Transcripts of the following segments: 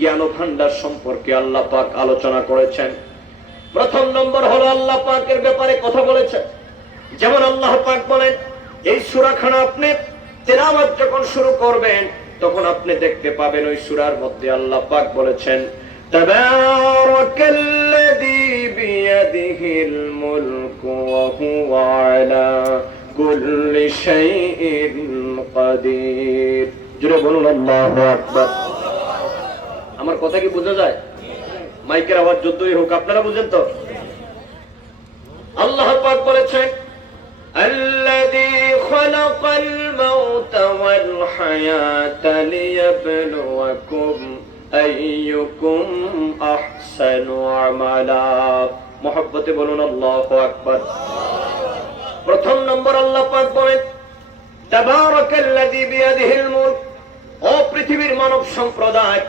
জ্ঞান ভান্ডার সম্পর্কে আল্লাহ পাক আলোচনা করেছেন। প্রথম নম্বর হলো আল্লাহ পাকের ব্যাপারে কথা বলেছেন। যেমন আল্লাহ পাক বলেন, এই সূরাখানা আপনি তেলাওয়াত যখন শুরু করবেন তখন আপনি দেখতে পাবেন ওই সূরার মধ্যে আল্লাহ পাক বলেছেন, তাবারাকাল্লাযী বিয়াদিহিল মুলকু ওয়া হুয়া আলা কুল্লি শাইইন কাদির। জোরে বলুন আল্লাহু আকবার। আমার কথা কি বোঝা যায়? মাইকের আওয়াজ যতই হোক আপনারা বুঝেন তো? আল্লাহ পাক বলেছেন, الذي خلق الموت والحياة ليبلوكم أيكم أحسن عملا। মুহাব্বতে বলুন আল্লাহু আকবার। প্রথম নম্বর আল্লাহ পাক বলেন, তাবারাকাল্লাযী বিয়াদিহিল মুলক। ও পৃথিবীর মানব সম্প্রদায়,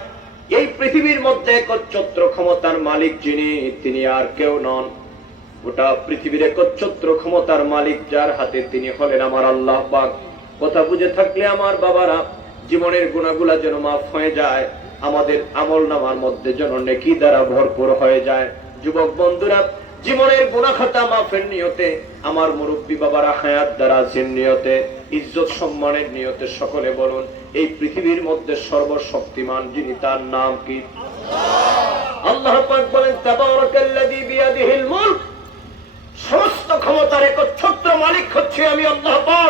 এই পৃথিবীর মধ্যে একচ্ছত্র ক্ষমতার মালিক যিনি, তিনি আর কেউ নন। গোটা পৃথিবীর একচ্ছত্র ক্ষমতার মালিক যার হাতে, তিনি হলেন আমার আল্লাহ পাক। কথা বুঝে থাকলে আমার বাবারা, জীবনের গুনাহগুলো যেন মাফ হয়ে যায়, আমাদের আমলনামার মধ্যে যেন নেকি দ্বারা ভরপুর হয়ে যায়। যুবক বন্ধুরা, জীবনের গুনাহ খাতা মাফের নিয়তে, আমার মুরব্বী বাবারা হায়াত দারাজের নিয়তে, ইজ্জত সম্মানের নিয়তে সকলে বলুন, এই পৃথিবীর মধ্যে সর্বশক্তিমান যিনি, তার নাম কি? আল্লাহ পাক বলেন, তাবারাকাল্লাযী বিয়াদিহিল মুলক। সমস্ত ক্ষমতার একচ্ছত্র মালিক হচ্ছে আমি আল্লাহ পাক।